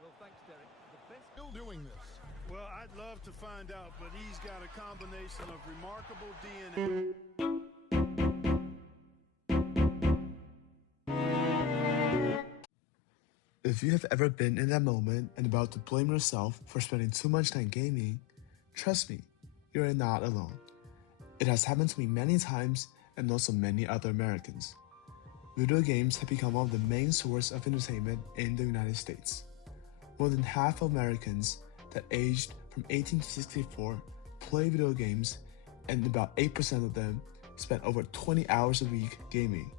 Well, thanks, Derek. The best Still doing this. Well, I'd love to find out, but he's got a combination of remarkable DNA. If you have ever been in that moment and about to blame yourself for spending too much time gaming, trust me, you're not alone. It has happened to me many times and also many other Americans. Video games have become one of the main sources of entertainment in the United States. More than half of Americans that aged from 18 to 64 play video games, and about 8% of them spend over 20 hours a week gaming.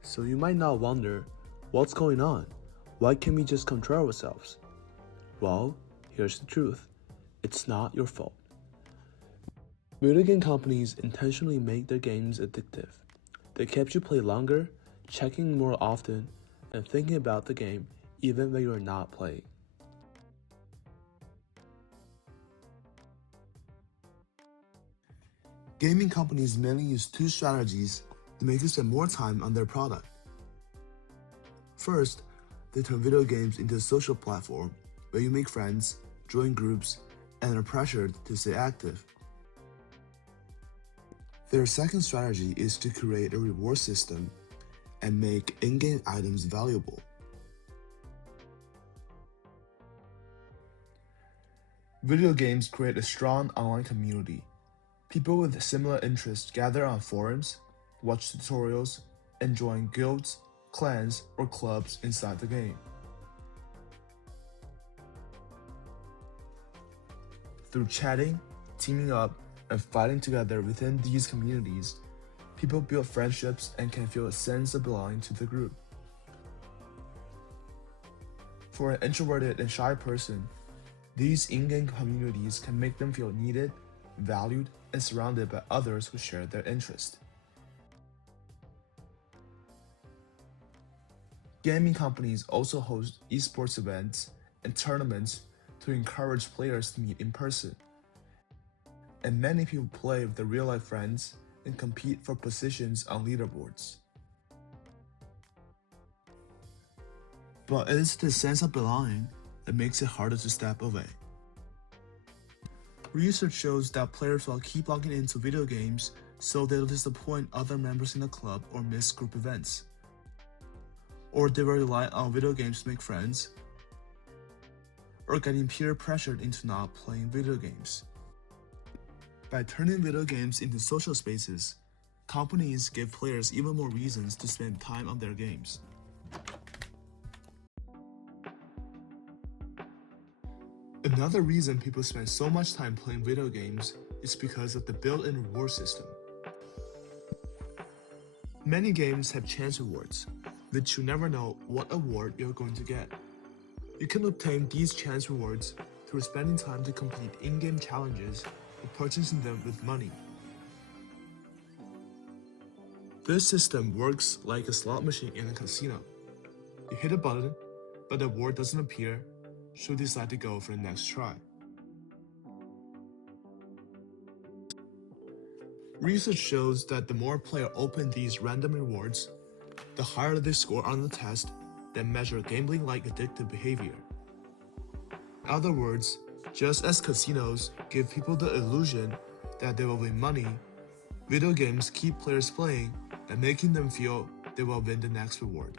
So you might now wonder, what's going on? Why can't we just control ourselves? Well, here's the truth. It's not your fault. Video game companies intentionally make their games addictive. They keep you play longer, checking more often, and thinking about the game even when you're not playing. Gaming companies mainly use two strategies to make you spend more time on their product. First, they turn video games into a social platform where you make friends, join groups, and are pressured to stay active. Their second strategy is to create a reward system and make in-game items valuable. Video games create a strong online community. People with similar interests gather on forums, watch tutorials, and join guilds, clans, or clubs inside the game. Through chatting, teaming up, and fighting together within these communities, people build friendships and can feel a sense of belonging to the group. For an introverted and shy person, these in-game communities can make them feel needed, valued, and surrounded by others who share their interest. Gaming companies also host esports events and tournaments to encourage players to meet in person. And many people play with their real-life friends and compete for positions on leaderboards. But it is the sense of belonging that makes it harder to step away. Research shows that players will keep logging into video games so they'll disappoint other members in the club or miss group events. Or they will rely on video games to make friends, or getting peer pressured into not playing video games. By turning video games into social spaces, companies give players even more reasons to spend time on their games. Another reason people spend so much time playing video games is because of the built-in reward system. Many games have chance rewards, which you never know what award you're going to get. You can obtain these chance rewards through spending time to complete in-game challenges or purchasing them with money. This system works like a slot machine in a casino. You hit a button, but the award doesn't appear, so you decide to go for the next try. Research shows that the more players open these random rewards, the higher they score on the test that measure gambling-like addictive behavior. In other words, just as casinos give people the illusion that they will win money, video games keep players playing and making them feel they will win the next reward.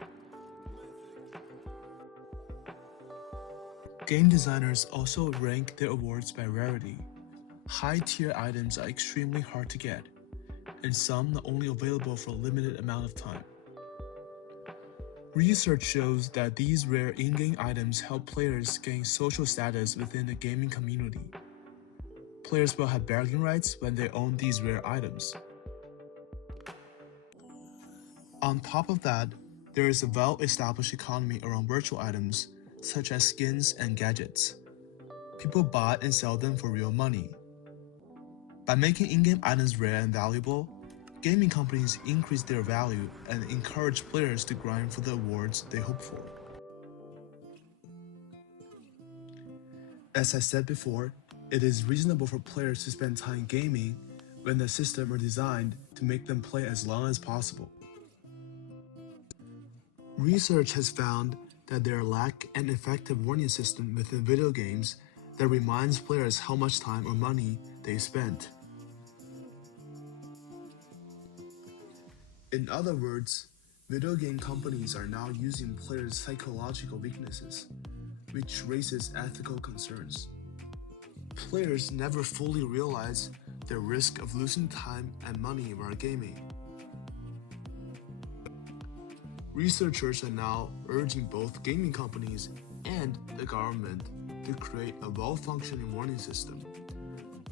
Game designers also rank their awards by rarity. High-tier items are extremely hard to get, and some are only available for a limited amount of time. Research shows that these rare in-game items help players gain social status within the gaming community. Players will have bargaining rights when they own these rare items. On top of that, there is a well-established economy around virtual items, such as skins and gadgets. People buy and sell them for real money. By making in-game items rare and valuable, gaming companies increase their value and encourage players to grind for the awards they hope for. As I said before, it is reasonable for players to spend time gaming when the systems are designed to make them play as long as possible. Research has found that there lack an effective warning system within video games that reminds players how much time or money they spent. In other words, video game companies are now using players' psychological weaknesses, which raises ethical concerns. Players never fully realize the risk of losing time and money while gaming. Researchers are now urging both gaming companies and the government to create a well-functioning warning system.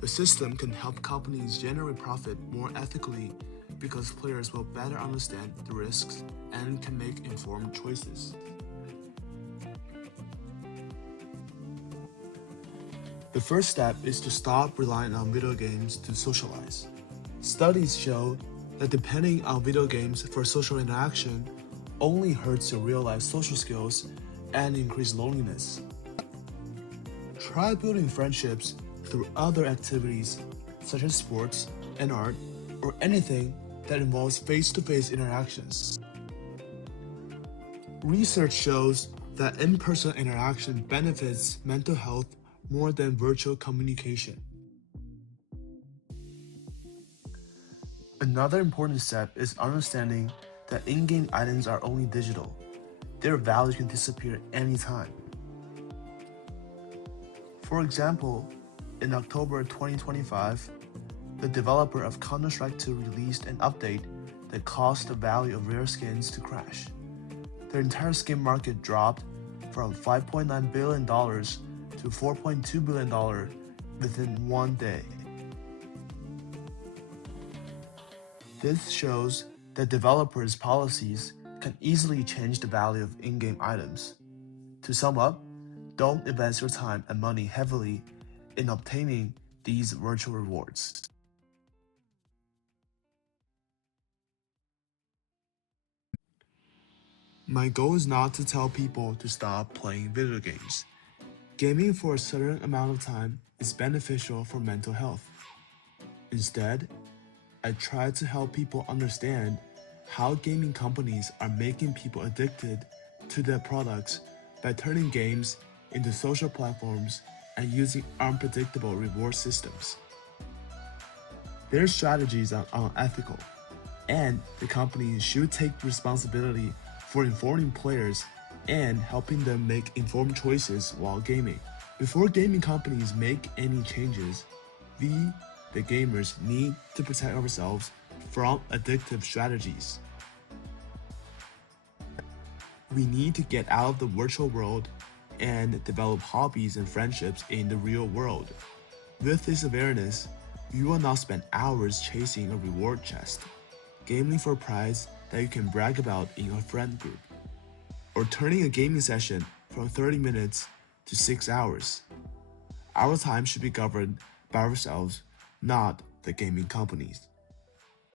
The system can help companies generate profit more ethically because players will better understand the risks and can make informed choices. The first step is to stop relying on video games to socialize. Studies show that depending on video games for social interaction only hurts your real-life social skills and increase loneliness. Try building friendships through other activities such as sports and art or anything that involves face-to-face interactions. Research shows that in-person interaction benefits mental health more than virtual communication. Another important step is understanding that in-game items are only digital. Their value can disappear anytime. For example, in October 2025, the developer of Counter-Strike 2 released an update that caused the value of rare skins to crash. The entire skin market dropped from $5.9 billion to $4.2 billion within one day. This shows that developers' policies can easily change the value of in-game items. To sum up, don't invest your time and money heavily in obtaining these virtual rewards. My goal is not to tell people to stop playing video games. Gaming for a certain amount of time is beneficial for mental health. Instead, I try to help people understand how gaming companies are making people addicted to their products by turning games into social platforms and using unpredictable reward systems. Their strategies are unethical, and the companies should take responsibility for informing players and helping them make informed choices while gaming. Before gaming companies make any changes, we, the gamers, need to protect ourselves from addictive strategies. We need to get out of the virtual world and develop hobbies and friendships in the real world. With this awareness, you will not spend hours chasing a reward chest, gaming for a prize that you can brag about in your friend group, or turning a gaming session from 30 minutes to 6 hours. Our time should be governed by ourselves, not the gaming companies.